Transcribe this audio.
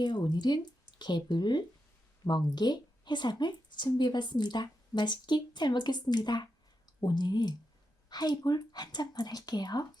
안녕하세요. 오늘은 개불, 멍게, 해삼을 준비해봤습니다. 맛있게 잘 먹겠습니다. 오늘 하이볼 한 잔만 할게요.